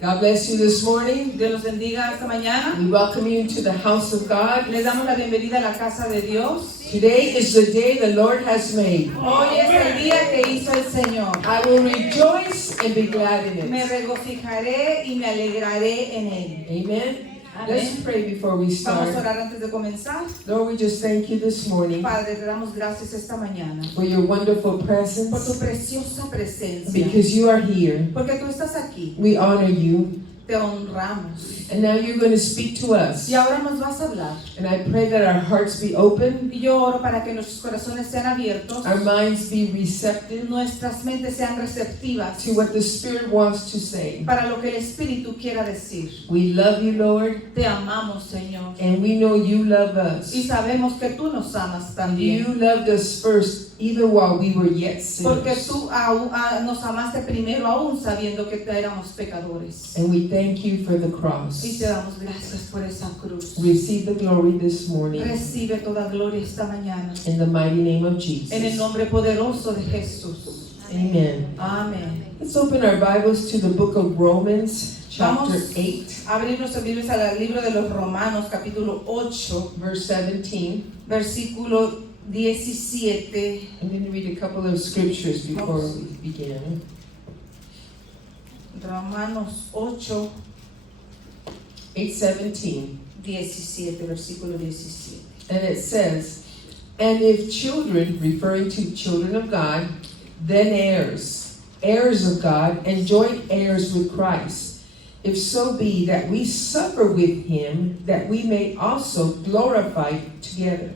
God bless you this morning. Dios los bendiga esta mañana. We welcome you to the house of God. Les damos la bienvenida a la casa de Dios. Today is the day the Lord has made. Hoy es el día que hizo el Señor. I will rejoice and be glad in Me it. regocijaré y me alegraré en él. Amen. Amén. Let's pray before we Vamos a start. orar antes de comenzar. Lord, we just thank you this morning Padre, te damos gracias esta mañana for your wonderful por tu presence. preciosa presencia. Because you are here, Porque tú estás aquí. we honor you. Te honramos. And now you're going to speak to us. Y ahora nos vas a hablar. And I pray that our hearts be open, Y yo oro para que nuestros corazones sean abiertos, our minds be receptive nuestras mentes sean receptivas to what the Spirit wants to say. para lo que el Espíritu quiera decir. We love you, Lord, Te amamos, Señor. and we know you love us. Y sabemos que tú nos amas también. You loved us first, even while we were yet Porque sinners. tú nos amaste primero aún sabiendo que éramos pecadores. And we thank you for the Y cross. te damos gracias por esa cruz. Receive the glory this morning Recibe toda gloria esta mañana. in the mighty name of En el Jesus. nombre poderoso de Jesús. Amen. Amén. Let's open our Bibles to the book of Romans, chapter Vamos 8, a abrir nuestros libros al libro de los Romanos, capítulo 8, verse 17. versículo 17. I'm going to read a couple of scriptures before we begin. Romanos 8, 8:17. 17, versículo 17. And it says, and if children, referring to children of God, then heirs, heirs of God, and joint heirs with Christ, if so be that we suffer with him, that we may also glorify together.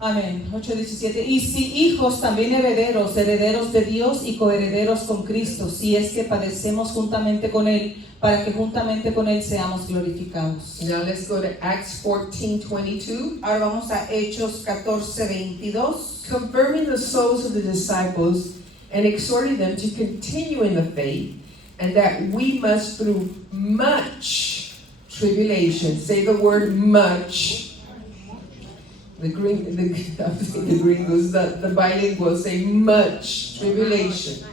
Amén. 8:17. Y si hijos, también herederos, herederos de Dios y coherederos con Cristo, si es que padecemos juntamente con Él, para que juntamente con Él seamos glorificados. Now let's go to Acts 14:22. Ahora vamos a Hechos 14:22. Confirming the souls of the disciples and exhorting them to continue in the faith, and that we must through much tribulation, say the word much. The gringos, the bilinguals say much tribulation.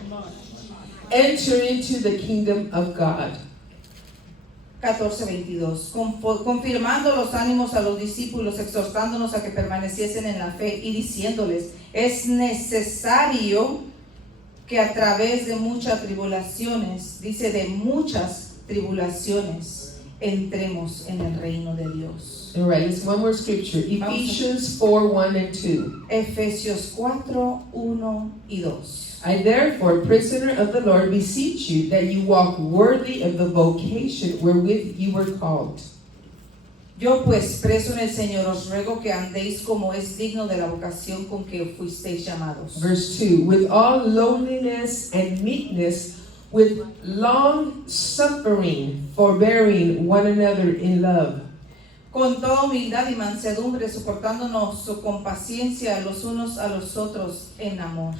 Enter into the kingdom of God. 14:22. Confirmando los ánimos a los discípulos, exhortándonos a que permaneciesen en la fe y diciéndoles, es necesario que a través de muchas tribulaciones, dice de muchas tribulaciones, entremos en el reino de Dios. All right, let's one more scripture. Ephesians 4:1 and 2. Efesios 4:1 y 2. I therefore, prisoner of the Lord, beseech you that you walk worthy of the vocation wherewith you were called. Yo pues, preso en el Señor, os ruego que andéis como es digno de la vocación con que fuisteis llamados. Verse 2, with all lowliness and meekness, with long suffering, forbearing one another in love. Con toda humildad y mansedumbre, soportándonos con paciencia los unos a los otros en amor.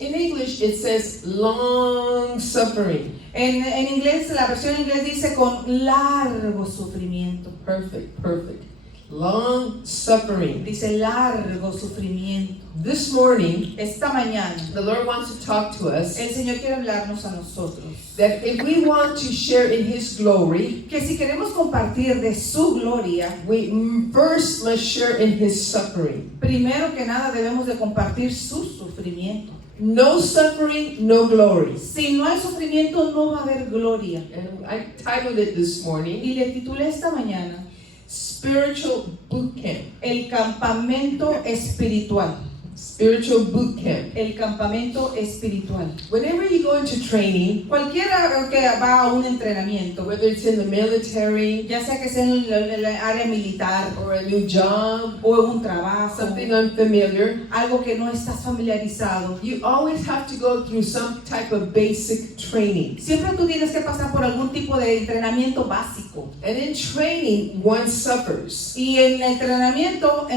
In English, it says long suffering. En inglés, la versión en inglés dice con largo sufrimiento. Perfect, perfect. Long suffering. Dice largo sufrimiento. This morning, Esta mañana, the Lord wants to talk to us el Señor quiere hablarnos a nosotros. that if we want to share in His glory, Que si queremos compartir de su gloria, we first must share in His suffering. primero que nada debemos de compartir su sufrimiento. No suffering, no glory. Si no hay sufrimiento, no va a haber gloria. And I titled it this morning, Y le titulé esta mañana, Spiritual Boot Camp. el campamento espiritual. Spiritual Boot Camp. El campamento espiritual. Whenever you go into training, Cualquiera que va a un entrenamiento, whether it's in the military ya sea que sea en el área militar or a new job, o en un trabajo, something unfamiliar, algo que no estás familiarizado, you always have to go through some type of basic training. siempre tú tienes que pasar por algún tipo de entrenamiento básico. And in training, one suffers Y en el entrenamiento,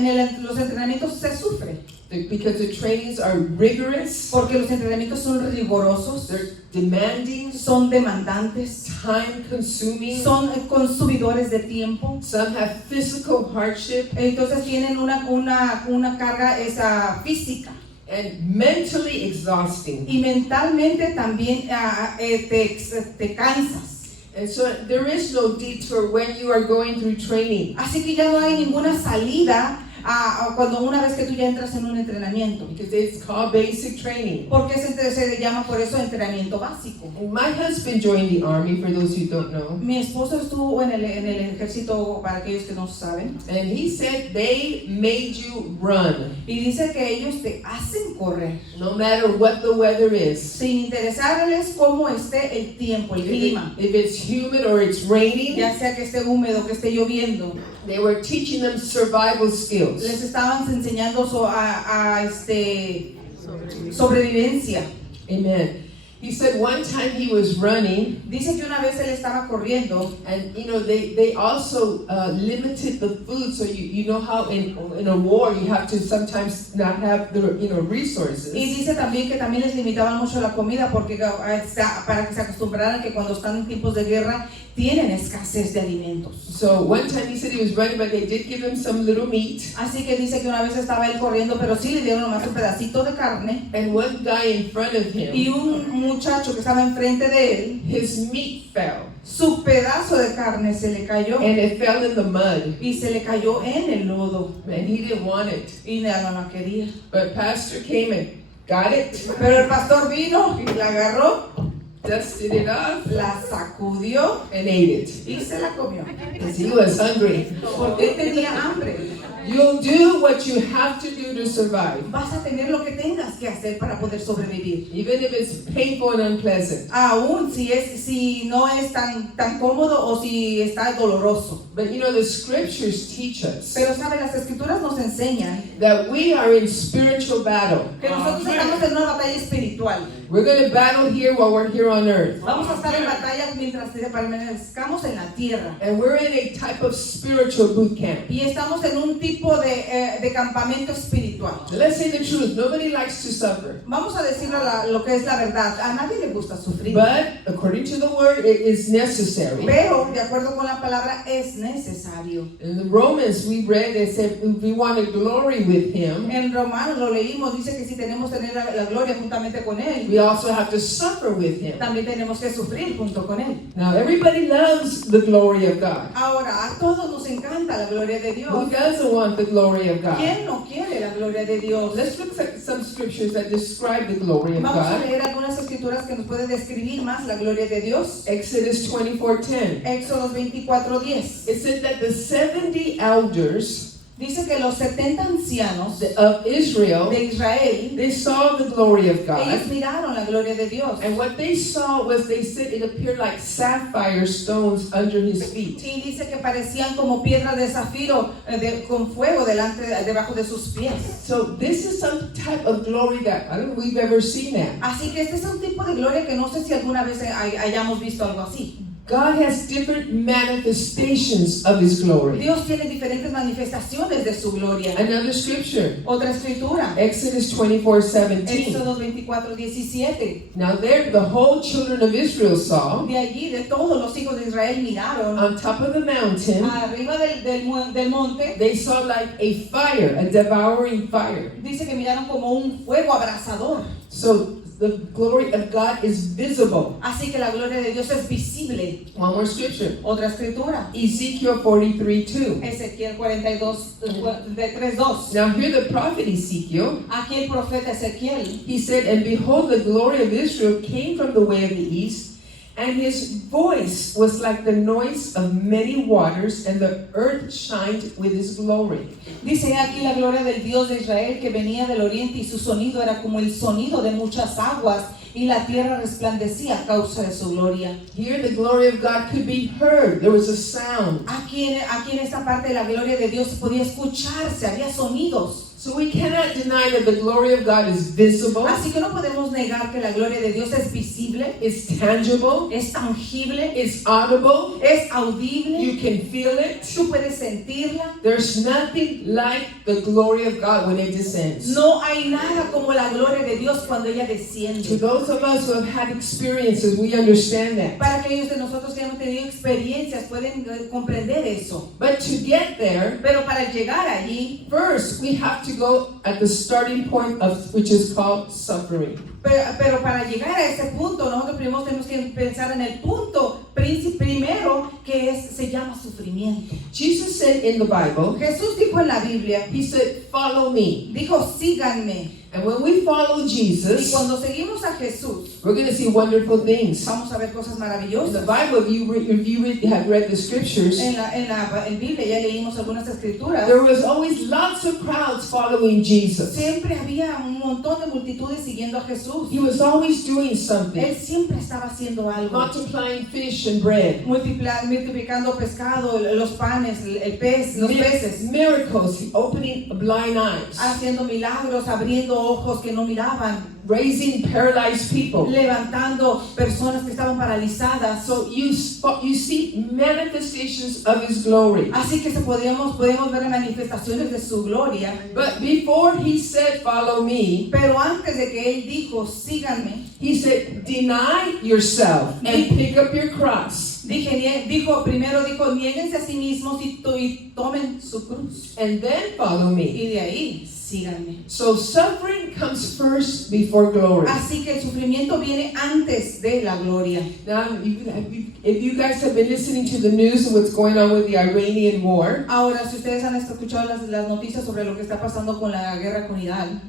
los entrenamientos se sufre. because the trainings are rigorous, Porque los entrenamientos son rigurosos, they're demanding, son demandantes, time consuming, son consumidores de tiempo. some have physical hardship, Entonces tienen una carga esa física. and mentally exhausting. Y mentalmente también te cansas. And so there is no detour when you are going through training. Así que ya no hay ninguna salida cuando una vez que tú ya entras en un entrenamiento. Because it's called basic training. Porque se llama por eso entrenamiento básico. And my husband joined the army, for those who don't know. Mi esposo estuvo en el ejército, para aquellos que no saben. And he said they made you run, Y dice que ellos te hacen correr, no matter what the weather is. sin interesarles cómo esté el tiempo, el clima. If it's humid or it's raining, Ya sea que esté húmedo, que esté lloviendo. they were teaching them survival skills. Les estaban enseñando sobrevivencia. Amen. He said one time he was running, Dice que una vez él estaba corriendo, and they also limited the food, so you know how in a war you have to sometimes not have the resources. y dice también que también les limitaban mucho la comida porque para que se acostumbraran que cuando están en tiempos de guerra tienen escasez de alimentos. So one time he said he was running, but they did give him some little meat. Así que dice que una vez estaba él corriendo, pero sí le dieron nomás un pedacito de carne, And one guy in front of y him, un muchacho que estaba enfrente de él, his meat fell, su pedazo de carne se le cayó and it fell in the mud, y se le cayó en el lodo and he didn't want it. y ya no la quería. But pastor came and got it, Pero el pastor vino y la agarró, dusted it off, la sacudió and ate it, y se la comió. because he was hungry. Porque él tenía hambre. You'll do what you have to do to survive, Vas a tener lo que tengas que hacer para poder sobrevivir. even if it's painful and unpleasant. Aún si no es tan cómodo o si está doloroso. But the scriptures teach us Pero sabe, las escrituras nos enseñan that we are in spiritual battle. que nosotros estamos en una batalla espiritual. We're going to battle here while we're here on earth. Vamos a estar en batalla mientras permanezcamos en la tierra. And we're in a type of spiritual boot camp. Y estamos en un tipo de campamento espiritual. Let's say the truth. Nobody likes to suffer. Vamos a decirlo lo que es la verdad. A nadie le gusta sufrir. But according to the word, it is necessary. Pero, de acuerdo con la palabra, es necesario. In the Romans, we read, it said, we want to glory with him. En Romanos lo leímos, dice que si tenemos que tener la gloria juntamente con Él, We also have to suffer with him. también tenemos que sufrir junto con Él. Now, everybody loves the glory of God. Ahora, a todos nos encanta la gloria de Dios. Who doesn't want the glory of God? ¿Quién no quiere la gloria de Dios? Let's look at some scriptures that describe the glory of Vamos a God. leer algunas escrituras que nos pueden describir más la gloria de Dios. Exodus 24:10. Éxodo 24:10. It said that the 70 elders Dice que los 70 ancianos of Israel, de Israel, they saw the glory of God. ellos miraron la gloria de Dios. And what they saw was, they said it appeared like sapphire stones under his feet. Y dice que parecían como piedras de zafiro con fuego debajo de sus pies. So this is some type of glory that I don't know if we've ever seen that. Así que este es un tipo de gloria que no sé si alguna vez hayamos visto algo así. God has different manifestations of his glory. Dios tiene diferentes manifestaciones de su gloria. Another scripture, Otra escritura, Exodus 24:17. Éxodo 24:17. Now there, the whole children of Israel saw De allí, de todos los hijos de Israel miraron on top of the mountain, arriba del monte. they saw like a fire, a devouring fire. Dice que miraron como un fuego abrasador. So the glory of God is visible. Así que la gloria de Dios es visible. One more scripture, Otra escritura, Ezekiel 43:2. Ezequiel 42, de 3:2. Now here the prophet Ezekiel, Aquí el profeta Ezequiel, he said, "And behold, the glory of Israel came from the way of the east, and his voice was like the noise of many waters, and the earth shined with his glory." dice aquí la gloria del Dios de Israel que venía del oriente y su sonido era como el sonido de muchas aguas y la tierra resplandecía a causa de su gloria. Here the glory of God could be heard. There was a sound. Aquí en esta parte de la gloria de Dios se podía escucharse, había sonidos. So we cannot deny that the glory of God is visible, Así que no podemos negar que la gloria de Dios es visible, it's tangible, es tangible, it's audible, es audible, you can feel it. tú puedes sentirla. There's nothing like the glory of God when it descends. No hay nada como la gloria de Dios cuando ella To desciende. those of us who have had experiences, we understand that. Para aquellos de nosotros que hemos tenido experiencias pueden comprender eso. But to get there, Pero para llegar allí, first we have to to go at the starting point of which is called suffering. Pero para llegar a ese punto, nosotros primero tenemos que pensar en el punto primero que se llama sufrimiento. Jesus said in the Bible, Jesús dijo en la Biblia, he said, "Follow me." dijo, síganme. And when we follow Y Jesus, cuando seguimos a Jesús, we're going to see wonderful things. vamos a ver cosas In the maravillosas. Bible, if you have read the scriptures, En Biblia ya leímos algunas escrituras. there was always lots of crowds following Jesus. Siempre había un montón de multitudes siguiendo a Jesús. He was always doing something, Él siempre estaba haciendo algo. multiplying fish and bread, Multiplicando pescado, los panes, los peces. miracles, opening blind eyes, Haciendo milagros, abriendo ojos que no miraban. raising paralyzed people. Levantando personas que estaban paralizadas. So you see manifestations of His glory. Así que podemos ver manifestaciones de su gloria. But before He said, "Follow me," Pero antes de que Él dijo, síganme, He said, "Deny yourself and pick up your cross." primero dijo, niéguense a sí mismos y tomen su cruz. And then follow me. Y de ahí, síganme. So suffering comes first before glory. Así que el sufrimiento viene antes de la gloria. Now, if you guys have been listening to the news and what's going on with the Iranian war, Ahora, si ustedes han escuchado las noticias sobre lo que está pasando con la guerra con Irán,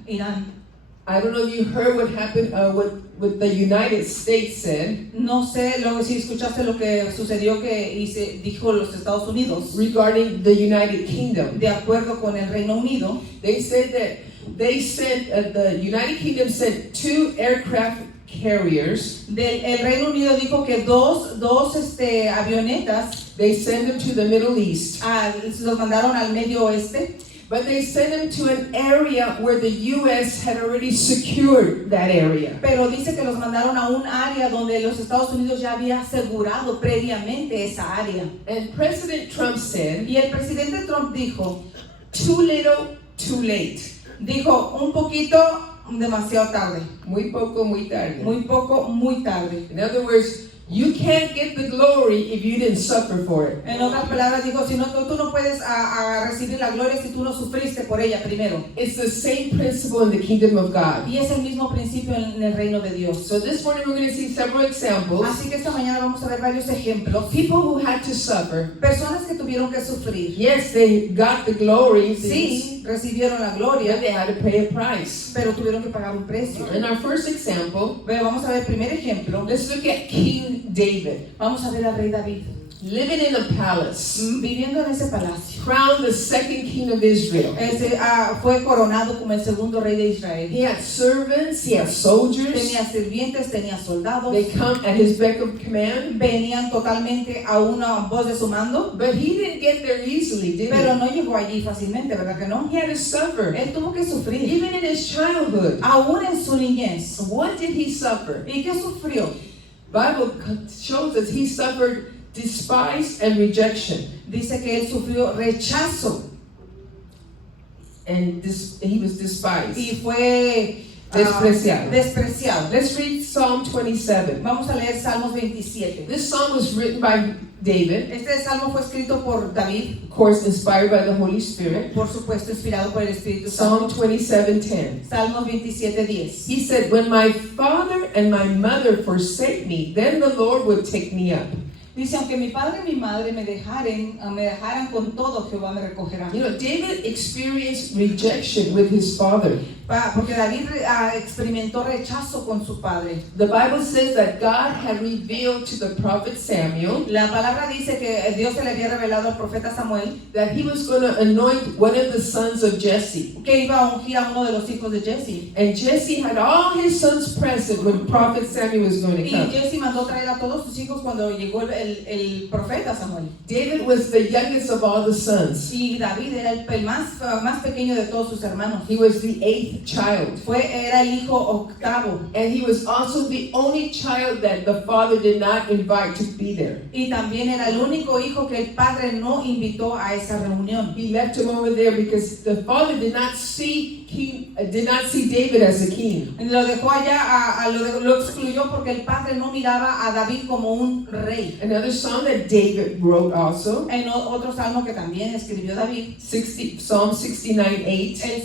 I don't know if you heard what happened, what the United States said no sé si escuchaste lo que sucedió dijo los Estados Unidos. regarding the United Kingdom. De acuerdo con el Reino Unido, They said that the United Kingdom sent 2 aircraft carriers. el Reino Unido dijo que dos avionetas They sent them to the Middle East, los mandaron al Medio Oeste, but they sent them to an area where the U.S. had already secured that area. pero dice que los mandaron a un área donde los Estados Unidos ya había asegurado previamente esa área. And President Trump said, Y el presidente Trump dijo "Too little, too late." un poquito, demasiado tarde. Muy poco, muy tarde. Muy poco, muy tarde. In other words, you can't get the glory if you didn't suffer for it. En otras palabras dijo, tú no puedes recibir la gloria si tú no sufriste por ella primero. It's the same principle in the kingdom of God. Y es el mismo principio en el reino de Dios. So this morning we're going to see several examples. Así que esta mañana vamos a ver varios ejemplos. People who had to suffer. Personas que tuvieron que sufrir. Yes, they got the glory. Sí, recibieron la But gloria, they had to pay a price. pero tuvieron que pagar un precio. In our first example, Pero vamos a ver el primer ejemplo. let's look at King David. Vamos a ver al rey David. Living in a palace. Viviendo en ese palacio. Crowned the second king of Israel. Fue coronado como el segundo rey de Israel. He had servants, he had soldiers. Tenía sirvientes, tenía soldados. They come at his beck of command. Venían totalmente a una voz de su mando. But he didn't get there easily, did Pero he? no llegó allí fácilmente, ¿verdad que no? He had to suffer. Él tuvo que sufrir. Even in his childhood. Aún en su niñez. What did he suffer? ¿Y qué sufrió? Bible shows us he suffered despise and rejection. Dice que él sufrió rechazo. And he was despised. Y fue despreciado. Let's read Psalm 27. Vamos a leer Salmos 27. This psalm was written by David, Este salmo fue escrito por David, of course inspired by the Holy Spirit. por supuesto inspirado por el Espíritu Psalm Santo. 27:10. Salmos 27:10. He said, "When my father and my mother forsake me, then the Lord would take me up." Dice, aunque mi padre y mi madre me dejaran con todo, Jehová me recogerá. You know, David experienced rejection with his father. Porque David experimentó rechazo con su padre. The Bible says that God had revealed to the prophet Samuel La palabra dice que Dios se le había revelado al profeta Samuel that he was going to anoint one of the sons of Jesse. que iba a ungir a uno de los hijos de Jesse. And Jesse had all his sons present when prophet Samuel was going to Y come. Jesse mandó traer a todos sus hijos cuando llegó el profeta Samuel. David was the youngest of all the sons. Y David era el más pequeño de todos sus hermanos. He was the 8th child. Era el hijo octavo. And he was also the only child that the father did not invite to be there. Y también era el único hijo que el padre no invitó a esa reunión. He left him over there because the father did not see David as a king. Lo dejó allá, lo excluyó porque el padre no miraba levantaba a David como un rey. Another song that David wrote also, En otro salmo que también escribió David, Psalm 69:8. el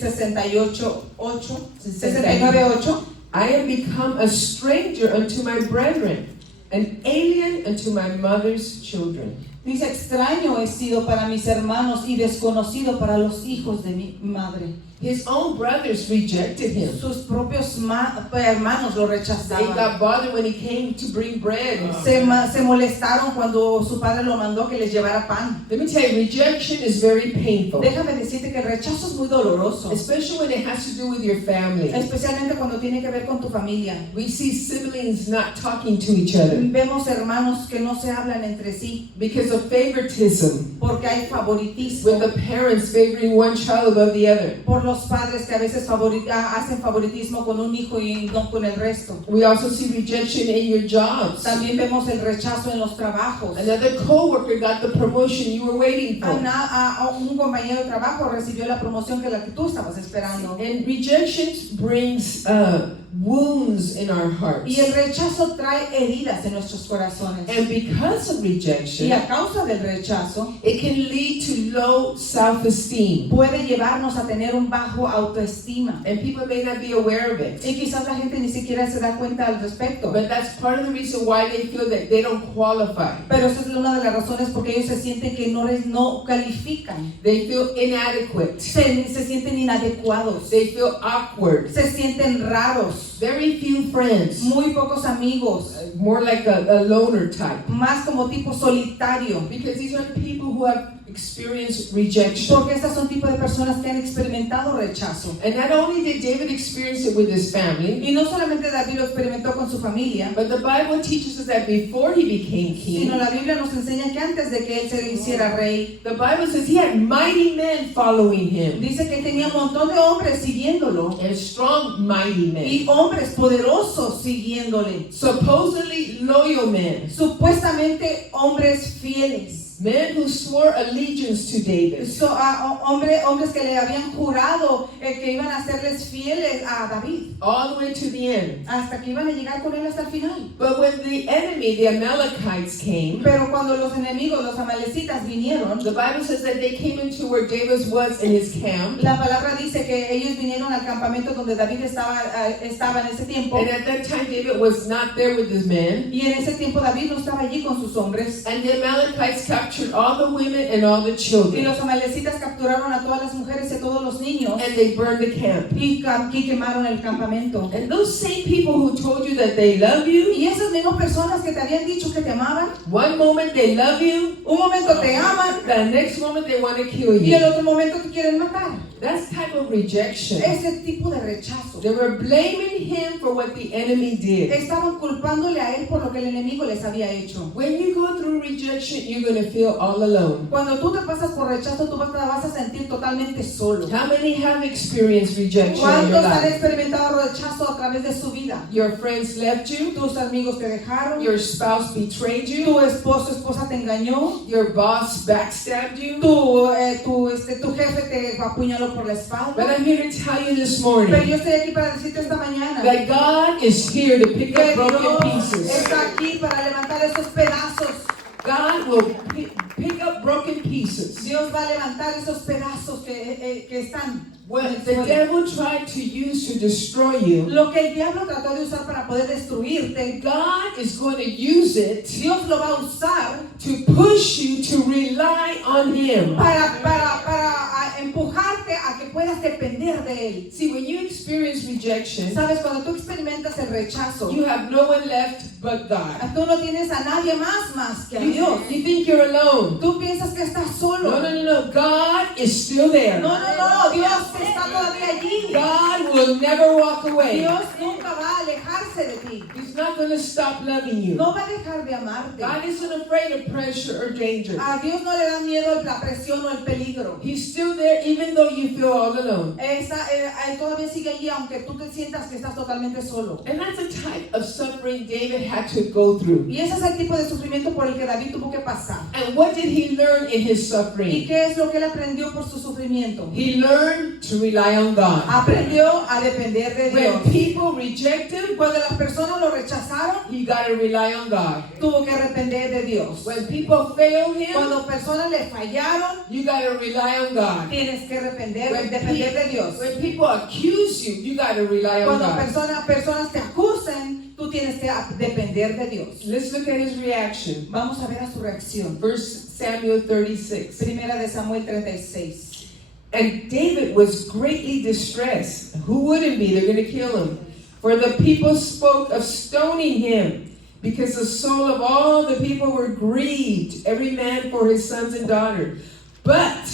69:8, I am become a stranger unto my brethren, an alien unto my mother's children. dice: extraño he sido para mis hermanos y desconocido para los hijos de mi madre. His own brothers rejected him. Sus propios hermanos lo They rechazaban. got bothered when he came to bring bread. Se molestaron cuando su padre lo mandó que les llevara pan. Let me tell you, rejection is very painful, Déjame decirte que el rechazo es muy doloroso, especially when it has to do with your family. especialmente cuando tiene que ver con tu familia. We see siblings not talking to each other Vemos hermanos que no se hablan entre sí because of favoritism, porque hay with favoritismo, the parents favoring one child above the other. por los padres que a veces hacen favoritismo con un hijo y no con el resto. We also see rejection in your jobs. También vemos el rechazo en los trabajos. Another coworker got the promotion you were waiting for. Un compañero de trabajo recibió la promoción que la que tú estabas esperando. And rejection brings wounds in our hearts. Y el rechazo trae heridas en nuestros corazones. And because of Y rejection, a causa del rechazo it can lead to low self-esteem. puede llevarnos a tener un bajo autoestima. And people may not be aware of it. Y quizás la gente ni siquiera se da cuenta al respecto. But that's part of the reason why they feel that they don't qualify. Pero esa es una de las razones porque ellos se sienten que no califican. They feel inadequate. Se sienten inadecuados. They feel awkward. Se sienten raros. Very few friends. Muy pocos amigos. More like a loner type. Más como tipo solitario. Because these are people who have experienced rejection. Porque estas son tipo de personas que han experimentado rechazo. And not only did David experience it with his family, Y no solamente David lo experimentó con su familia, but the Bible teaches us that before he became king, sino la Biblia nos enseña que antes de que él se hiciera rey, the Bible says he had mighty men following him. dice que tenía un montón de hombres siguiéndolo And strong, mighty men. y hombres poderosos siguiéndole, Supposedly loyal men. supuestamente hombres fieles. Men who swore allegiance to David. Hombres que le habían jurado que iban a serles fieles a David, All the way to the end. hasta que iban a llegar con él hasta el final. But when the enemy, the Amalekites, came, Pero cuando los enemigos, los amalecitas vinieron, the Bible says that they came into where David was in his camp. la palabra dice que ellos vinieron al campamento donde David estaba en ese tiempo. And at that time, David was not there with his men. Y en ese tiempo David no estaba allí con sus hombres. And the Amalekites captured all the women and all the Y children. los amalecitas capturaron a todas las mujeres y a todos los niños And they burned the camp. y quemaron el campamento. And those same people who told you that they love you, Y esas mismas personas que te habían dicho que te amaban, one moment they love you, un momento te aman the next moment they want to kill y el you. otro momento te quieren matar. That's type of rejection. Ese tipo de rechazo. They were blaming him for what the enemy did. Estaban culpándole a él por lo que el enemigo les había hecho. When you go through rejection, you're going to feel all alone. Cuando tú te pasas por rechazo, tú te vas a sentir totalmente solo. How many have experienced rejection in your ¿Cuántos han life? experimentado rechazo a través de su vida? Your friends left you, Tus amigos te dejaron, your spouse betrayed you, tu esposa te engañó, your boss backstabbed you. tu jefe te apuñaló por la But espalda. I'm here to tell you this Pero morning yo estoy aquí para decirte esta mañana that God is here to pick que up broken Dios pieces. está aquí para levantar esos pedazos. God will pick up broken pieces. Dios va a levantar esos pedazos que están. What the devil tried to use to destroy you, Lo que el diablo trató de usar para poder destruirte, God is going to use it Dios lo va a usar to push you to rely on Him. para empujarte a que puedas depender de él. See, when you experience rejection, Sabes, cuando tú experimentas el rechazo, you have no one left but God. tú no tienes a nadie más que a Dios. You think you're alone. Tú piensas que estás solo. No. God is still there. No, Dios está todavía allí. God will never walk away. Dios nunca va a alejarse de ti. He's not going to stop loving you. No va a dejar de amarte. God isn't afraid of pressure or danger. A Dios no le da miedo la presión o el peligro. He's still there even though you feel all alone. Él todavía sigue allí aunque tú te sientas que estás totalmente solo. And that's the type of suffering David had to go through. Y ese es el tipo de sufrimiento por el que David tuvo que pasar. And what did he learn in his ¿Y suffering? qué es lo que él aprendió por su sufrimiento? He learned to rely on God. Aprendió a depender de Dios. When people reject him, Cuando las personas lo he rechazaron, he got to rely on God. tuvo que arrepentir de Dios. When people fail him, Cuando personas le fallaron, you got to rely on God. tienes que depender When, de Dios. when people accuse you, you got to rely on Cuando God. personas te acusen, tú tienes que depender de Dios. Let's look at his reaction. Vamos a ver a su reacción. 1 Samuel 36. Primera de Samuel 36. And David was greatly distressed. Who wouldn't be? They're going to kill him. For the people spoke of stoning him, because the soul of all the people were grieved, every man for his sons and daughters. But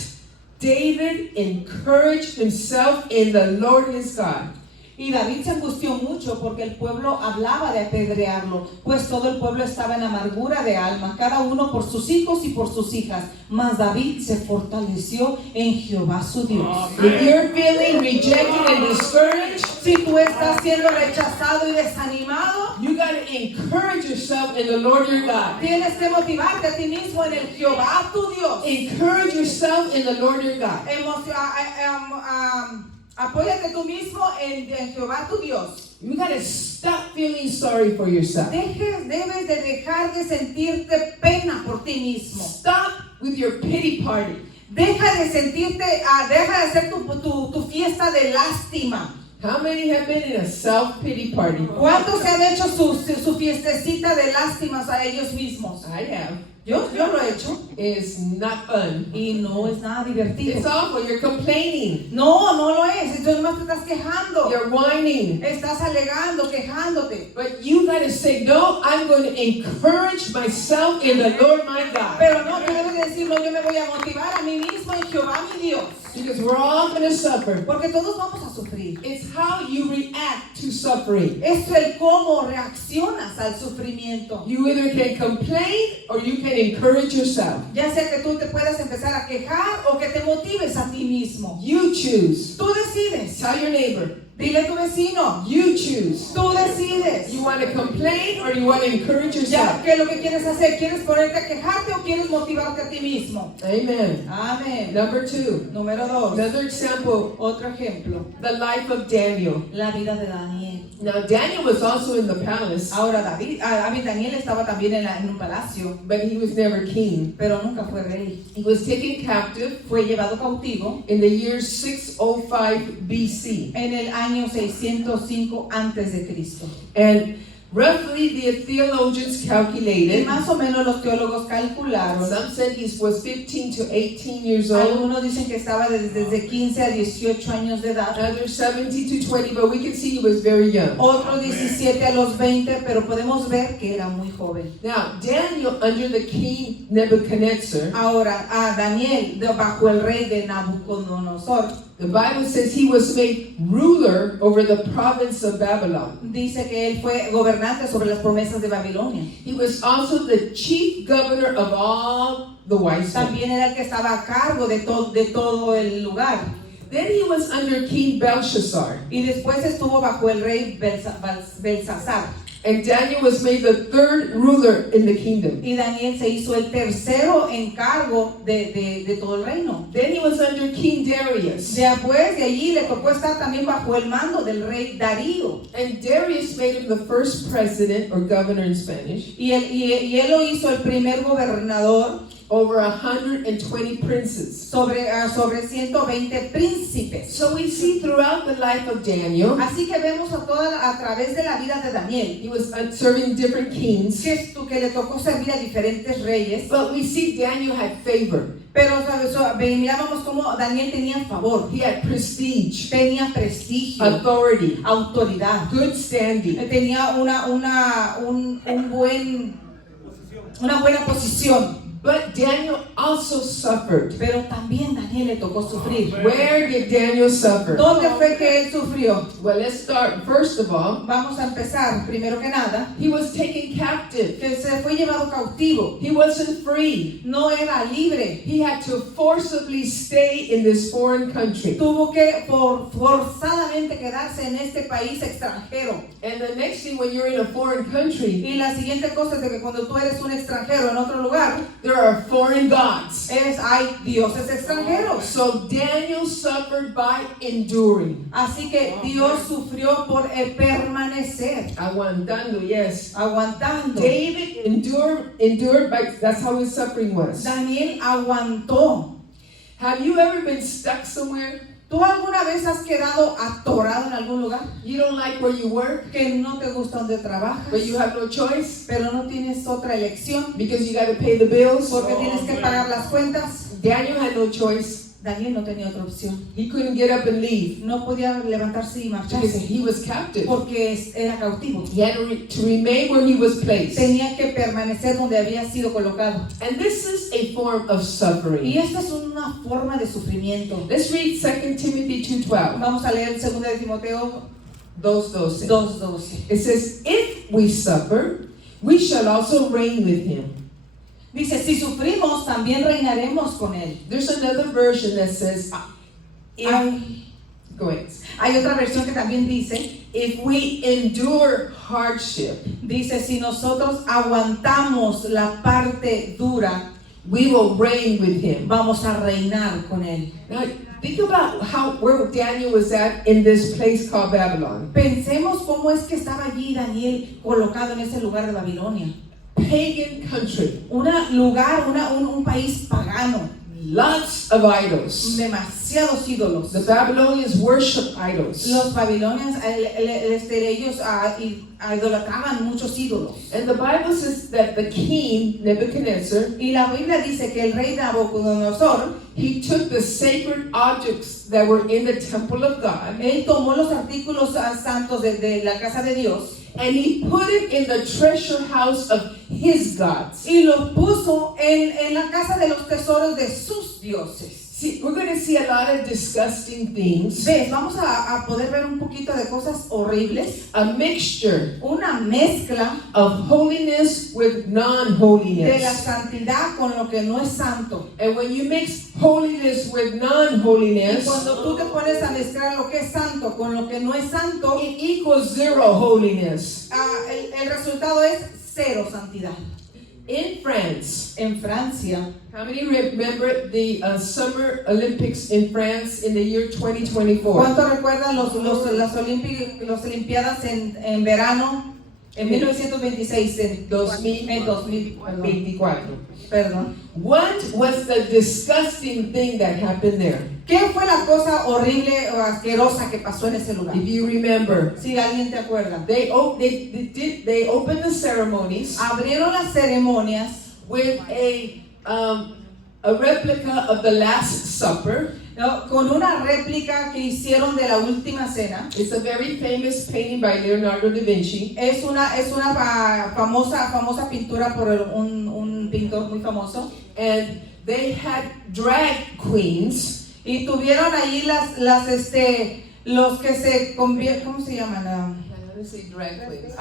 David encouraged himself in the Lord his God. Y David se angustió mucho porque el pueblo hablaba de apedrearlo, pues todo el pueblo estaba en amargura de alma, cada uno por sus hijos y por sus hijas. Mas David se fortaleció en Jehová su Dios. If you're feeling rejected and discouraged, Si tú estás siendo rechazado y desanimado, you got to encourage yourself in the Lord your God. tienes que motivarte a ti mismo en el Jehová tu Dios. Encourage yourself in the Lord your God. Apóyate tú mismo en Jehová tu Dios. You got to stop feeling sorry for yourself. Debes de dejar de sentirte pena por ti mismo. Stop with your pity party. Deja de sentirte, deja de hacer tu fiesta de lástima. How many have been in a self-pity party? ¿Cuántos se han hecho su fiestecita de lástimas a ellos mismos? I have. Yo lo he hecho It's not fun. y no es nada divertido. It's awful. You're complaining. No lo es. Entonces nomás te estás quejando. You're whining. Estás alegando, quejándote. But you got to say, no, I'm going to encourage myself in the Lord my God. Pero no, tú debes decir, no, yo me voy a motivar a mí mismo en Jehová mi Dios. Because we're all going to suffer. Porque todos vamos a sufrir. It's how you react to suffering. Es el cómo reaccionas al sufrimiento. You either can complain or you can encourage yourself. Ya sea que tú te puedas empezar a quejar o que te motives a ti mismo. You choose. Tú decides. Tell your neighbor. Dile a tu vecino. You choose. Tú decides. You want to complain or you want to encourage Ya, yourself. ¿qué es lo que quieres hacer? ¿Quieres ponerte a quejarte o quieres motivarte a ti mismo? Amen. Amén. Number 2. Número 2. Another example, Otro ejemplo. the life of Daniel. La vida de Daniel. Now, Daniel was also in the palace, Ahora Daniel estaba también en un palacio, but he was never king. pero nunca fue rey. He was taken captive Fue llevado cautivo in the year 605 BC. en el año 605 antes de Cristo. And roughly the theologians Y calculated, más o menos los teólogos calcularon. some said he was 15 to 18 years old, Algunos dicen que estaba desde 15 a 18 años de edad. others 17 to 20, but we can see he was very young. Otros 17 a los 20, pero podemos ver que era muy joven. Now, Daniel, under the king Nebuchadnezzar, Ahora, a Daniel, bajo el rey de Nabucodonosor, the Bible says he was made ruler over the province of Babylon. dice que él fue gobernante sobre las promesas de Babilonia. He was also the chief governor of all the wise men. También era el que estaba a cargo de todo el lugar. Then he was under King Belshazzar. Y después estuvo bajo el rey Belsasar. And Daniel was made the third ruler in the kingdom. Y Daniel se hizo el tercero en cargo de todo el reino. Then he was under King Darius. Después de allí le tocó estar también bajo el mando del rey Darío. And Darius made him the first president or governor in Spanish Y él lo hizo el primer gobernador over 120 princes. sobre 120 príncipes. So we see throughout the life of Daniel, Así que vemos a través de la vida de Daniel he was serving different kings. que le tocó servir a diferentes reyes. But we see Daniel had favor. Pero mirábamos cómo Daniel tenía favor, He had prestige, tenía prestigio, authority, autoridad, good standing. tenía una buena posición. But Daniel also suffered. Pero también Daniel le tocó sufrir. Where did Daniel suffer? ¿Dónde fue que él sufrió? Well, let's start. First of all, Vamos a empezar, primero que nada, he was taken captive. que se fue llevado cautivo. He wasn't free. No era libre. He had to forcibly stay in this foreign country. Tuvo que forzadamente quedarse en este país extranjero. And the next thing, when you're in a foreign country, Y la siguiente cosa es de que cuando tú eres un extranjero en otro lugar, there there are foreign gods. hay dioses extranjeros. So Daniel suffered by enduring. Así que Dios sufrió por permanecer, Aguantando, yes. aguantando. David endured by, that's how his suffering was. Daniel aguantó. Have you ever been stuck somewhere? ¿Tú alguna vez has quedado atorado en algún lugar? You don't like where you work, Que no te gusta donde trabajas, but you have no choice pero no tienes otra elección because you got to pay the bills. porque tienes que pagar las cuentas. Daniel had no choice. Daniel no tenía otra opción. He couldn't get up and leave No podía levantarse y because marcharse he was captive. porque era cautivo. He had to remain where he was placed. Tenía que permanecer donde había sido colocado. And this is a form of Y suffering. esta es una forma de sufrimiento. Let's read 2 Timothy 2:12. Vamos a leer 2 de Timoteo 2:12. 2:12. It says, if we suffer, we shall also reign with him. Dice, si sufrimos, también reinaremos con él. There's another version that says, go ahead. Hay otra versión que también dice, If we endure hardship, si nosotros aguantamos la parte dura, we will reign with him. vamos a reinar con él. Now, think about where Daniel was at in this place called Babylon. Pensemos cómo es que estaba allí Daniel colocado en ese lugar de Babilonia. Pagan country, Un país pagano, lots of idols. demasiados ídolos. The Babylonians worship idols. Los babilonios, ellos idolatraban muchos ídolos. And the Bible says that the king, Nebuchadnezzar, Y la Biblia dice que el rey Nabucodonosor, he took the sacred objects that were in the temple of God él tomó los artículos santos de la casa de Dios and he put it in the treasure house of his gods. y los puso en la casa de los tesoros de sus dioses. See, we're going to see a lot of disgusting things, ¿Ves? Vamos a poder ver un poquito de cosas horribles. a mixture Una mezcla of holiness with de la non-holiness. santidad con lo que no es santo. And when you mix holiness with Y non-holiness, cuando tú te pones a mezclar lo que es santo con lo que no es santo, it equals zero holiness. el resultado es cero santidad. In France, En Francia, how many remember the Summer Olympics in France in the year 2024? ¿cuánto recuerdan las Olimpiadas en verano en 1926? En 2024. Perdón. What was the disgusting thing that happened there? ¿Qué fue la cosa horrible o asquerosa que pasó en ese lugar? If you remember, Si alguien te acuerda. they opened the ceremonies Abrieron las ceremonias with a replica of the Last Supper. ¿no? Con una réplica que hicieron de la última cena. It's a very famous painting by Leonardo da Vinci. Es una famosa pintura por un pintor muy famoso. And they had drag queens. Y tuvieron ahí los que se convierten, ¿cómo se llaman? Let's say drag queens.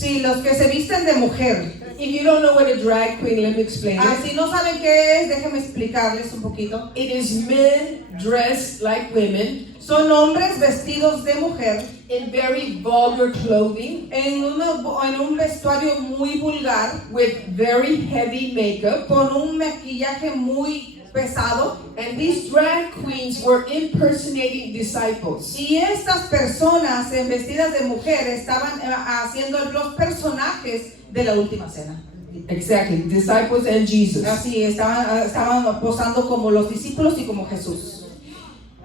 Sí, los que se visten de mujer. If you don't know what a drag queen, let me explain it. Si no saben qué es, déjenme explicarles un poquito. It is men dressed like women Son hombres vestidos de mujer in very vulgar clothing en un vestuario muy vulgar, with very heavy makeup. con un maquillaje muy pesado. And these drag queens were impersonating disciples. Y estas personas vestidas de mujer estaban haciendo los personajes de la última cena. Exactly, disciples and Jesus. Así, estaban posando como los discípulos y como Jesús.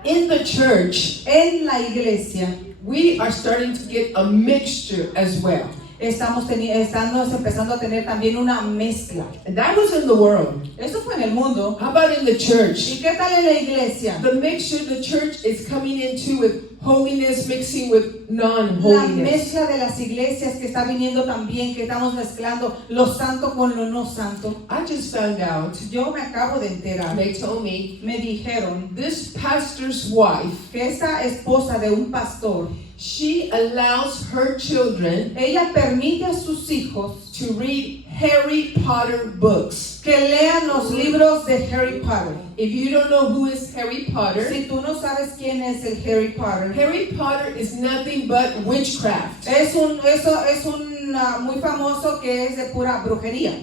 In the church, En la iglesia we are starting to get a mixture as well. estamos empezando a tener también una mezcla. And that was in the world. Esto fue en el mundo. How about in the church? ¿Y qué tal en la iglesia? The mixture the church is coming into with holiness mixing with La non-holiness. mezcla de las iglesias que está viniendo también, que estamos mezclando lo santo con lo no santo. I just found out, Yo me acabo de enterar, they told me, me dijeron this pastor's wife, que esta esposa de un pastor, she allows her children ella permite a sus hijos to read Harry Potter books. que lean los libros de Harry Potter. If you don't know who is Harry Potter, Si tú no sabes quién es el Harry Potter, Harry Potter is nothing but witchcraft. es un muy famoso que es de pura brujería.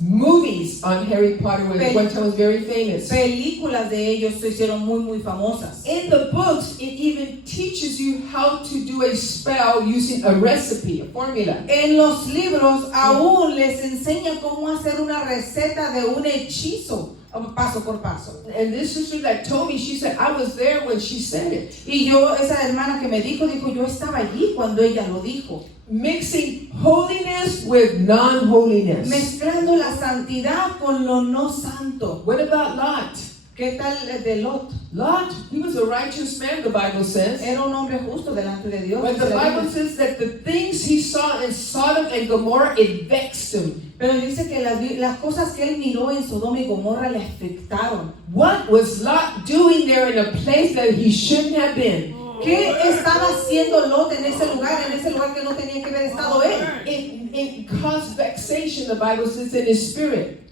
movies on Harry Potter, which one time was very famous. Películas de ellos se hicieron muy famosas. In the books, it even teaches you how to do a spell using a recipe, a formula. En los libros aún les enseñan cómo hacer una receta de un hechizo, paso por paso. And this sister that told me, she said, I was there when she said it. Y yo, esa hermana que me dijo, yo estaba allí cuando ella lo dijo. Mixing holiness with non-holiness. Mezclando la santidad con lo no santo. What about Lot? ¿Qué tal de Lot? Lot, he was a righteous man, the Bible says. Era un hombre justo delante de Dios. But the Bible says that the things he saw in Sodom and Gomorrah, it vexed him. Pero dice que las cosas que él miró en Sodoma y Gomorra le afectaron. What was Lot doing there in a place that he shouldn't have been? ¿Qué estaba haciendo Lot en ese lugar que no tenía que haber estado él? It caused vexation, the Bible says, in his spirit.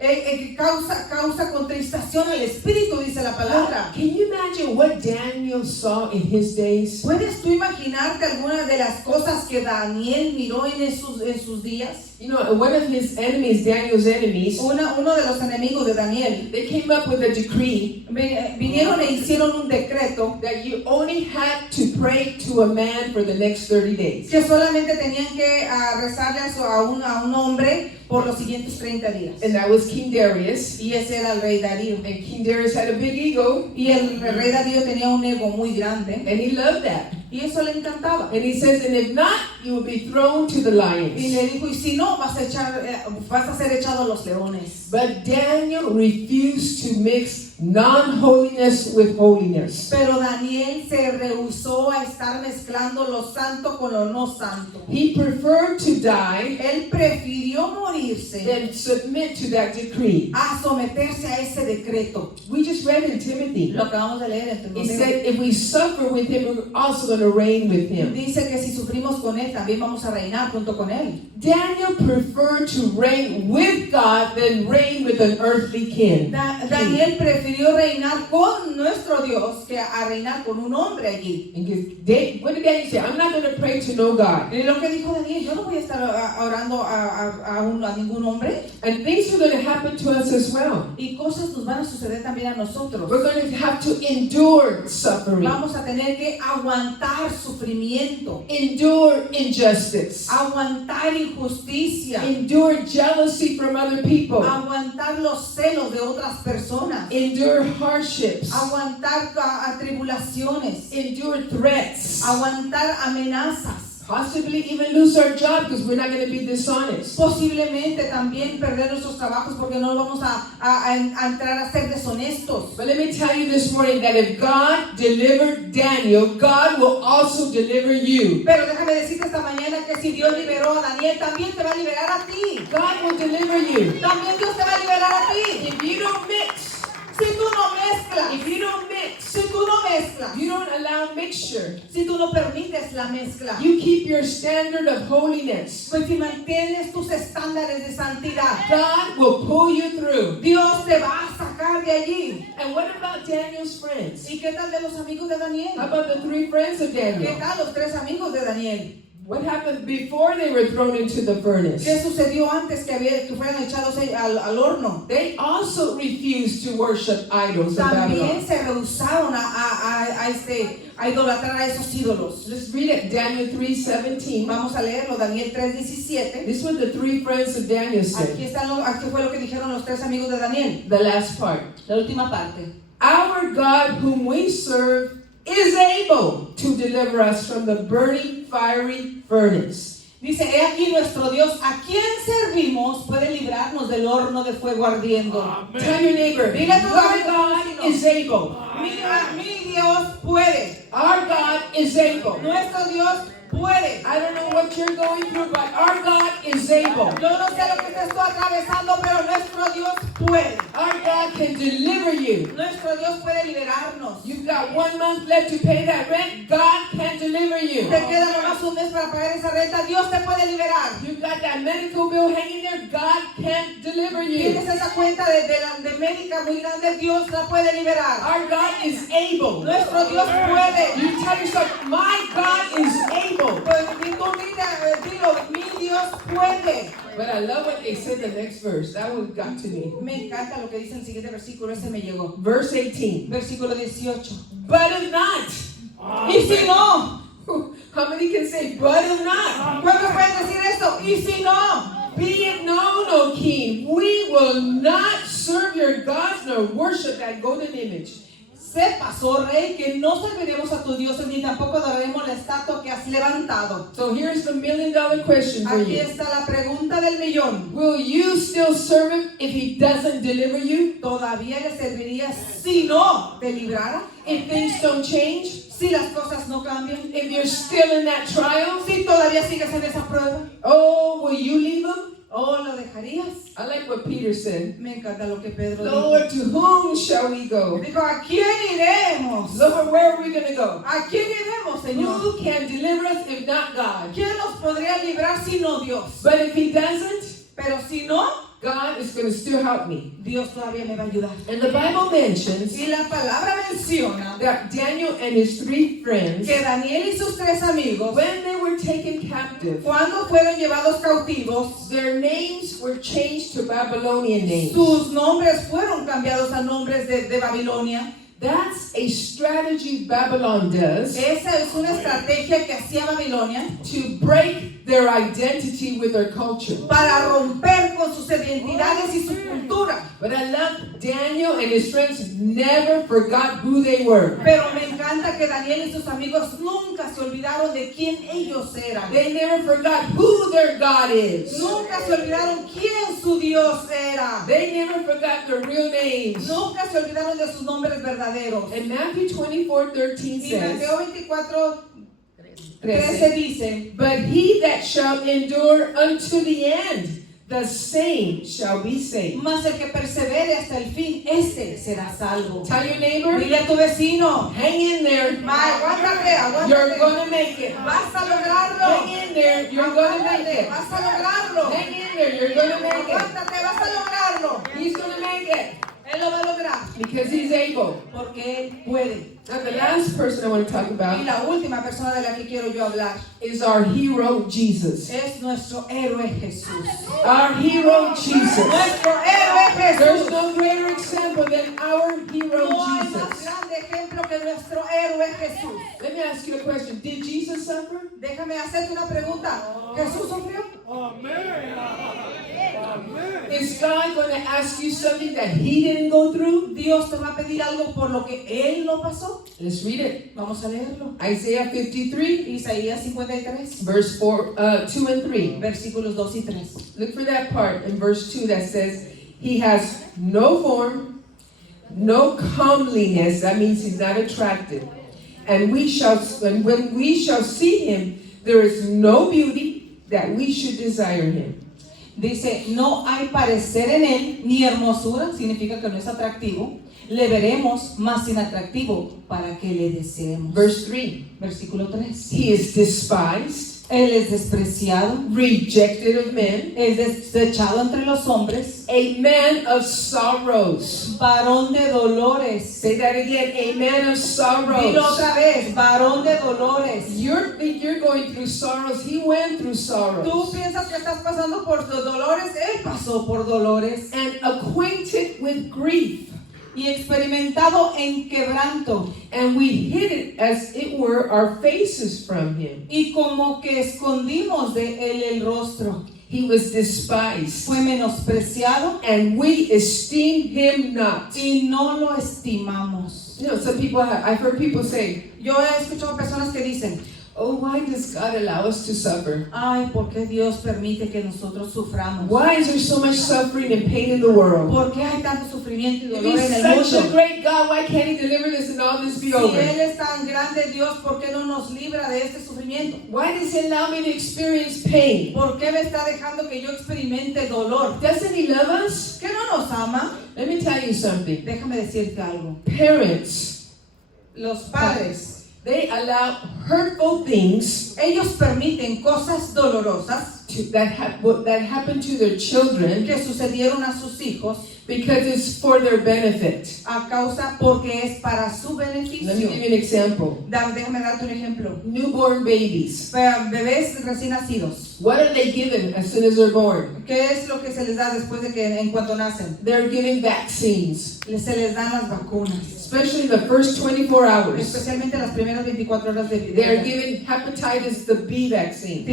Causa contristación al espíritu, dice la palabra. Can you imagine what Daniel saw in his days? ¿Puedes tú imaginarte algunas de las cosas que Daniel miró en sus días? You know, one of his enemies, Daniel's enemies, Uno de los enemigos de Daniel, they came up with a decree vinieron e hicieron un decreto that you only had to pray to a man for the next 30 days. que solamente tenían que rezarle a un hombre por los siguientes 30 días. And that was King Darius. Y ese era el rey Darío. And King Darius had a big ego. Y el rey Darío tenía un ego muy grande. And he loved that. Y eso le encantaba. And he says, and if not, you will be thrown to the Y lions. le dijo, y si no, vas a ser echado a los leones. But Daniel refused to mix non-holiness with holiness. Pero Daniel se rehusó a estar mezclando lo santo con lo no santo. He preferred to die Él prefirió morirse than submit to that decree. a someterse a ese decreto. We just read in Timothy. Lo acabamos de leer en He Timoteo. said, if we suffer with him, we're also going to reign with him. Dice que si sufrimos con él, también vamos a reinar junto con él. Daniel preferred to reign with God than reign with an earthly king. Daniel prefirió reinar con nuestro Dios que a reinar con un hombre allí. What did Daniel say? I'm not going to pray to no God. Y lo que dijo Daniel, yo no voy a estar orando a ningún hombre. And things are going to happen to us as well. Y cosas nos van a suceder también a nosotros. We're going to have to endure suffering, Vamos a tener que aguantar sufrimiento, endure injustice, aguantar injusticia, endure jealousy from other people, aguantar los celos de otras personas, endure hardships, aguantar tribulaciones, endure threats, aguantar amenazas. possibly even lose our job because we're not going to be dishonest. Posiblemente también perder nuestros trabajos porque no vamos a entrar a ser deshonestos. But let me tell you this morning that if God delivered Daniel, God will also deliver you. Pero déjame decirte esta mañana que si Dios liberó a Daniel, también te va a liberar a ti. God will deliver you. También Dios te va a liberar a ti. If you don't mix, Si tú no mezclas, if you don't mix, si tú no mezclas, you don't allow mixture, si tú no permites la mezcla, you keep your standard of holiness, pues si mantienes tus estándares de santidad, God will pull you through. Dios te va a sacar de allí. And what about Daniel's friends? ¿Y qué tal de los amigos de Daniel? How about the 3 friends of ¿Qué Daniel? tal los 3 amigos de Daniel? What happened before they were thrown into the furnace? ¿Qué sucedió antes que fueran echados al horno? They also refused to worship idols in Babylon. También se rehusaron a idolatrar a esos ídolos. Let's read it, Daniel 3:17. Vamos a leerlo, Daniel 3:17. This is what the 3 friends of Daniel said. Aquí fue lo que dijeron los 3 amigos de Daniel. The last part. La última parte. Our God whom we serve is able to deliver us from the burning fiery furnace. Dice, he aquí nuestro Dios, a quien servimos, puede librarnos del horno de fuego ardiendo. Tell your neighbor, Dile a tu our amigo, God is able. Mi Dios puede. Our God is able. Nuestro Dios puede. I don't know what you're going through, but our God is able. Yo no sé lo que te estoy atravesando, pero nuestro Dios puede. Our God can deliver you. Nuestro Dios puede liberarnos. You've got 1 month left to pay that rent. God can deliver you. Te queda nomás un mes para pagar esa renta. Dios te puede liberar. You've got that medical bill hanging there. God can deliver you. Tienes esa cuenta de médica muy grande. Dios la puede liberar. Our God is able. Nuestro Dios puede. You tell yourself, my God is able. Pues tú dilo, mi Dios Dios puede. But I love what they said the next verse. That one got to me. Me encanta lo que dice en el siguiente versículo, ese me llegó. Verse 18. Versículo 18. But if not. Y si no, How many can say, but if not? ¿cuántos pueden decir esto? Y si no, Be it known, O king, we will not serve your gods nor worship that golden image. sepas, oh rey, que no serviremos a tus dioses ni tampoco adoraremos la estatua que has levantado. So here's the $1 million question for Aquí you. está la pregunta del millón. Will you still serve him if he doesn't deliver you? ¿Todavía le servirías si no te librara? If things don't change? Si las cosas no cambian, If you're still in that trial? si todavía sigues en esa prueba, Oh, will you leave him? ¿o lo dejarías? I like what Peter said. Me encanta lo que Pedro dijo. Lord, to whom shall we go? Dijo, ¿a quién iremos? Lord, where are we going to go? ¿A quién iremos, Señor? Who can deliver us if not God? ¿Quién nos podría librar si no Dios? But if he doesn't, Pero si no, God is going to still help me. Dios todavía me va a ayudar. And the Bible mentions Y la palabra menciona that Daniel and his 3 friends, que Daniel y sus 3 amigos, when they were taken captive, cuando fueron llevados cautivos, their names were changed to Babylonian names. sus nombres fueron cambiados a nombres de Babilonia. That's a strategy Babylon does Esa es una estrategia que hacía Babilonia to break their identity with their culture. para romper con sus identidades y su cultura. But I love Daniel and his friends never forgot who they were. Pero me encanta que Daniel y sus amigos nunca se olvidaron de quién ellos eran. They never forgot who their God is. Nunca se olvidaron quién su Dios era. They never forgot their real names. Nunca se olvidaron de sus nombres verdaderos. And Matthew 24:13 Y says, Mateo 24:13 dice, but he that shall endure unto the end, the same shall be saved. mas el que persevere hasta el fin, este será salvo. Tell your neighbor, Dile a tu vecino, hang in there. aguántate, You're aguántate. going to make it. Vas a lograrlo. Hang in there. You're going to make Aguántate, it. vas a lograrlo. Hang in there. You're going to make it. Aguántate, vas a lograrlo. He's going to make it Él lo va a lograr because he's able. porque Él puede. Now, the last person I want to talk Y about la última persona de la que quiero yo hablar is our hero, Jesus. es nuestro héroe Jesús. Our hero, Jesus. Nuestro héroe There's Jesús. no greater example than our hero, No hay más Jesus. grande ejemplo que nuestro héroe Jesús. Let me ask you a question. Did Jesus suffer? Déjame hacerte una pregunta. ¿Jesús sufrió? Is God going to ask you something that he didn't go through? Dios te va a pedir algo por lo que Él no pasó. Let's read it. Vamos a leerlo. Isaiah 53, Isaías 53, verse 2 and 3. versículos 2 y 3. Look for that part in verse 2 that says, he has no form, no comeliness. That means he's not attractive. And when we shall see him, there is no beauty that we should desire him. Dice, no hay parecer en él, ni hermosura, significa que no es atractivo. Le veremos más inatractivo para que le deseemos. Verse 3, Versículo 3. he is despised, Él es despreciado, rejected of men, es desechado entre los hombres, a man of sorrows. varón de dolores. Say that again, a man of Dilo sorrows. otra vez, varón de dolores. You think you're going through sorrows, he went through Tú sorrows. piensas que estás pasando por dolores, Él pasó por dolores. And acquainted with grief. Y experimentado en quebranto. And we hid it as it were our faces from him. Y como que escondimos de Él el rostro. He was despised, Fue menospreciado and we esteemed him not. y no lo estimamos. You know, some people I've heard people say, Yo he escuchado personas que dicen, oh, why does God allow us to suffer? ay, ¿por qué Dios permite que nosotros suframos? Why is there so much suffering and pain in the world? ¿Por qué hay tanto sufrimiento y If dolor he's en el such a mundo? great God, why can't he deliver this and all this be Si over? Él es tan grande Dios, ¿por qué no nos libra de este sufrimiento? Why does he allow me to experience pain? ¿Por qué me está dejando que yo experimente dolor? Doesn't he love us? ¿Que no nos ama? Let me tell you something. Déjame decirte algo. Parents, Los padres, they allow hurtful things ellos permiten cosas dolorosas that happen to their children que sucedieron a sus hijos because it's for their benefit. a causa porque es para su Let me beneficio. give you an example. Déjame darte un ejemplo. Newborn babies. Bebés recién nacidos. What are they given as soon as they're born? ¿Qué es lo que se les da después de que en cuanto nacen? They're given vaccines, Se les dan las vacunas, especially the first 24 hours. especialmente las primeras 24 horas de They're vida. given hepatitis the B vaccine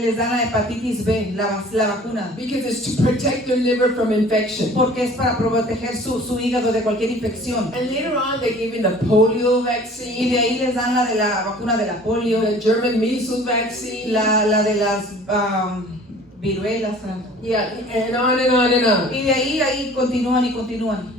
Les dan la hepatitis B, la vacuna, because it's to protect their liver from infection. porque es para proteger su hígado de cualquier infección. And later on, they're given the polio Y vaccine, de ahí les dan la de la vacuna de la polio, the German measles vaccine, la de las viruelas. yeah, and on and on and on. Y de ahí continúan y continúan.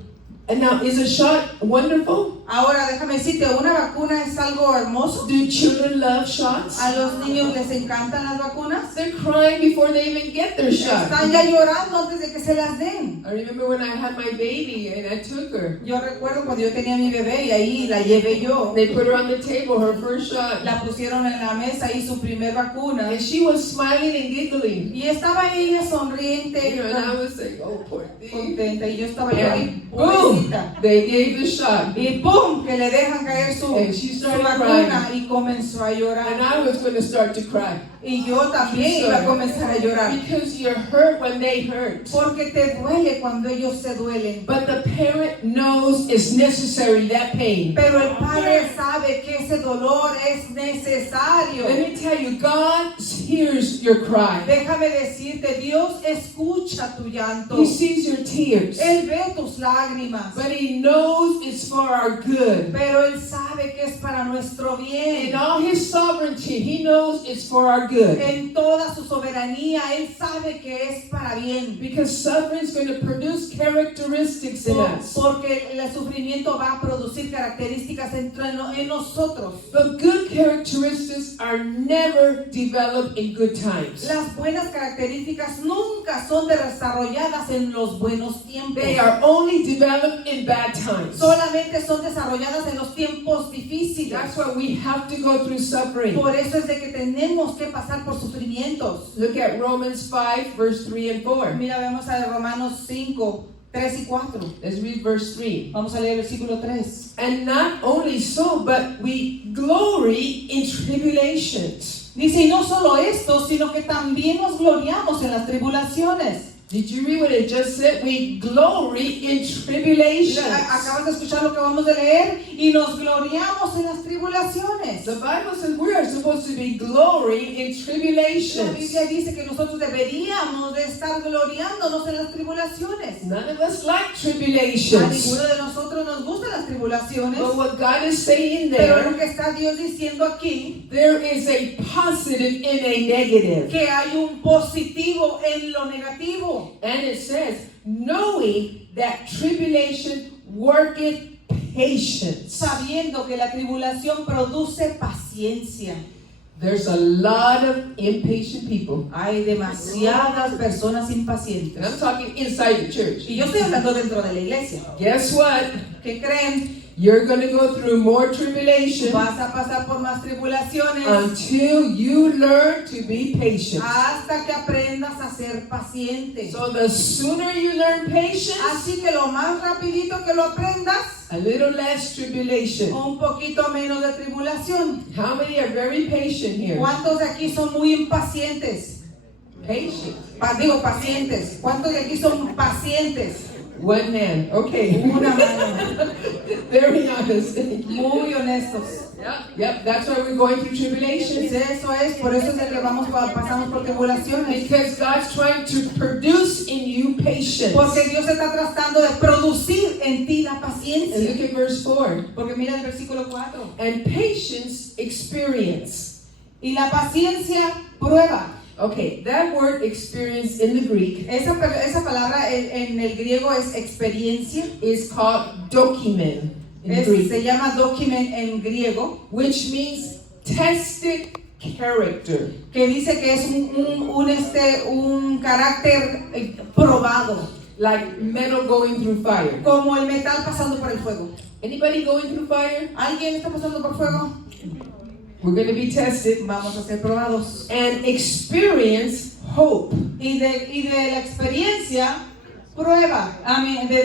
And now, is a shot wonderful? Ahora déjame decirte, una vacuna es algo hermoso. Do children love shots? A los niños les encantan las vacunas. They're crying before they even get their shot. Están ya llorando antes de que se las den. I remember when I had my baby and I took her. Yo recuerdo cuando yo tenía mi bebé y ahí la llevé yo. They put her on the table, her first shot. La pusieron en la mesa y su primer vacuna. And she was smiling and giggling. Y estaba ella sonriente, You know, and I was like, oh, poor thing. contenta. Y yo estaba yo ahí, And boom, pobrecita. they gave the shot. Y ¡pum! Que le dejan caer su And she started vacuna crying. y comenzó a And llorar. I was going to start to cry. Y yo también iba a comenzar a llorar. Because you're hurt when they hurt. Porque te duele cuando ellos se duelen. But the parent knows it's necessary, that pain. Pero el padre sabe que ese dolor es necesario. Let me tell you, God hears your cry. Déjame decirte, Dios escucha tu llanto. He sees your tears. Él ve tus lágrimas. But He knows it's for our good. Pero Él sabe que es para nuestro bien. In all His sovereignty, He knows it's for our good. En toda su soberanía, Él sabe que es para bien. Because suffering is going to produce characteristics in us. Porque el sufrimiento va a producir características en nosotros. But good characteristics are never developed in good times. Las buenas características nunca son desarrolladas en los buenos tiempos. They are only developed in bad times. Solamente son desarrolladas en los tiempos difíciles. That's why we have to go through suffering. Por eso es de que tenemos que pasar por sufrimientos. Look at Romans 5, verse 3 and 4. Mira, vemos a Romanos 5, 3 y 4. Let's read verse 3. Vamos a leer el versículo 3. And not only so, but we glory in tribulations. Dice, y no solo esto, sino que también nos gloriamos en las tribulaciones. Did you read what it just said? We glory in tribulations. Acabas de escuchar lo que vamos a leer y nos gloriamos en las tribulaciones. The Bible says we are supposed to be glorying in La tribulations. Biblia dice que nosotros deberíamos de estar gloriándonos en las tribulaciones. None of us like A tribulations. ninguno de nosotros nos gustan las tribulaciones. But what God is saying Pero lo there, que está Dios diciendo aquí, there is a positive in a negative. que hay un positivo en lo negativo. And it says, knowing that tribulation worketh patience. Sabiendo que la tribulación produce paciencia. There's a lot of impatient people. Hay demasiadas personas And impacientes. I'm talking inside the church. Y yo estoy hablando dentro de la iglesia. Guess what? ¿Qué creen? You're going to go through more tribulation Vas a pasar por más tribulaciones until you learn to be patient. hasta que aprendas a ser paciente. So the sooner you learn patience, Así que lo más rapidito que lo aprendas, a little less tribulation. un poquito menos de tribulación. How many are very patient here? ¿Cuántos de aquí son muy impacientes? Patient. Digo pacientes. ¿Cuántos de aquí son pacientes? One hand. Okay. Una mano. Very honest. Muy honestos. Yep, that's why we're going through tribulations. Eso es, por eso es de que pasamos por tribulaciones. Because God's trying to produce in you patience. Porque Dios está tratando de producir en ti la And paciencia. look at verse 4. Porque mira el versículo 4. And patience experience. Y la paciencia prueba. Okay, that word experience in the Greek Esa palabra en el griego es experiencia. is called dokimen in Greek, Se llama document en griego, which means tested character. que dice que es un carácter probado, Like metal going through fire. como el metal pasando por el fuego. Anybody going through fire? ¿Alguien está pasando por fuego? We're going to be tested. Vamos a ser probados. And experience hope. Y de la experiencia prueba, de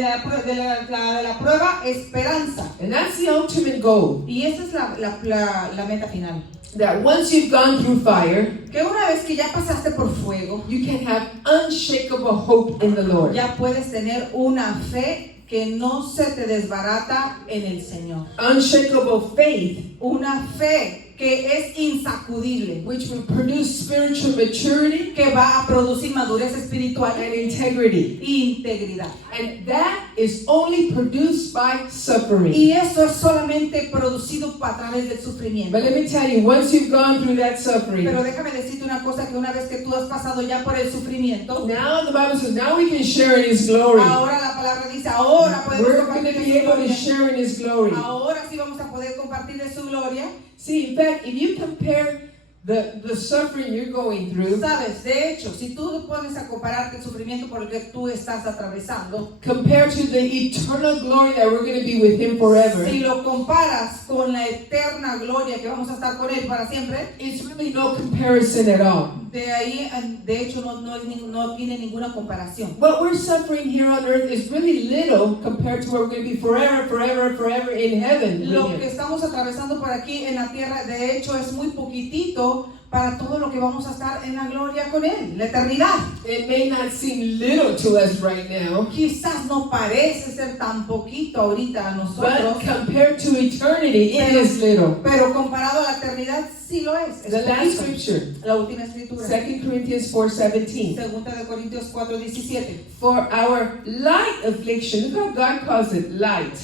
la prueba esperanza. And that's the ultimate goal. Y esa es la meta final. That once you've gone through fire, Que una vez que ya pasaste por fuego, you can have unshakable hope in the Lord. ya puedes tener una fe que no se te desbarata en el Señor. Unshakable faith, Una fe que es insacudible, which will produce spiritual maturity que va a producir madurez espiritual and integrity. e integridad. And that is only produced by suffering. Y eso es solamente producido a través del sufrimiento. But let me tell you, once you've gone through that suffering, Pero déjame decirte una cosa, que una vez que tú has pasado ya por el sufrimiento, now the Bible says, now we can share in His glory. ahora la palabra dice, ahora podemos We're going compartir to de be su able to gloria. share in His glory. Ahora sí vamos a poder compartir de su gloria. See, in fact, if you compare the suffering you're going through, Sabes, de hecho, si tú te pones a compararte el sufrimiento por el que tú estás atravesando, compared to the eternal glory that we're going to be with Him forever, si lo comparas con la eterna gloria que vamos a estar con Él para siempre, it's really no comparison at all. de ahí, de hecho, no tiene ninguna comparación. What we're suffering here on earth is really little compared to where we're going to be forever, forever, forever in heaven with Lo que Him. estamos atravesando por aquí en la tierra, de hecho, es muy poquitito para todo lo que vamos a estar en la gloria con Él, la eternidad. It may not seem little to us right now, Quizás no parece ser tan poquito ahorita a nosotros, but compared to eternity, it is little. pero comparado a la eternidad, sí lo es. The last poquito. scripture, La última escritura, 2 Corinthians 4:17. Segunda de Corintios 4:17. For our light affliction, look how God calls it light.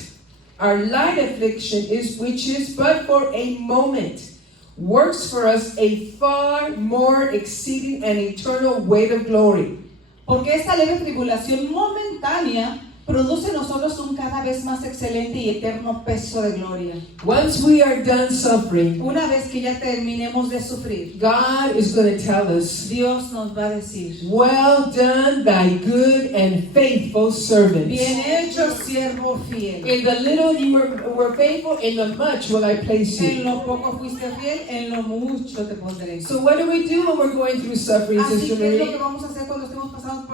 Our light affliction which is but for a moment, works for us a far more exceeding and eternal weight of glory. Porque esta leve tribulación momentánea produce en nosotros un cada vez más excelente y eterno peso de gloria. Once we are done suffering, Una vez que ya terminemos de sufrir, God is going to tell us, Dios nos va a decir: well done, thy good and faithful servant. bien hecho, siervo fiel. In the little you were faithful, in the much will I place En you. lo poco fuiste fiel, en lo mucho te pondré. So what do we do when we're going through suffering, Así Sister que es lo Marie? que vamos a hacer cuando estemos pasando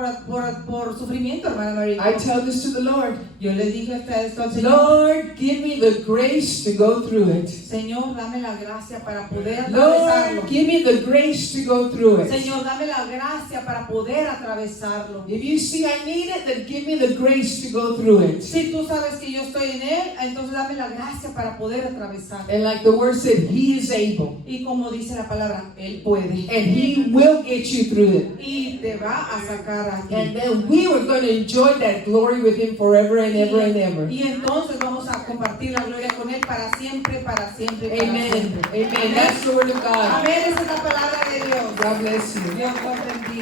por sufrimiento, hermana María. I tell this to the Lord. Yo le dije esto al Señor: Lord, give me the grace to go through it. Señor, dame la gracia para poder atravesarlo. Lord, give me the grace to go through it. Señor, dame la gracia para poder atravesarlo. If you see I need it, then give me the grace to go through it. Si tú sabes que yo estoy en Él, entonces dame la gracia para poder atravesarlo. And like the word said, He is able. Y como dice la palabra, Él puede. And He will get you through it. Y te va a sacar a ti. And then we are going to enjoy that glory with Him forever and ever and ever. Y entonces vamos a compartir la gloria con Él para siempre, para siempre, para Amen. siempre. Amen. That's the word of God. Amén, esa es la palabra de Dios. God bless you. Dios los bendiga.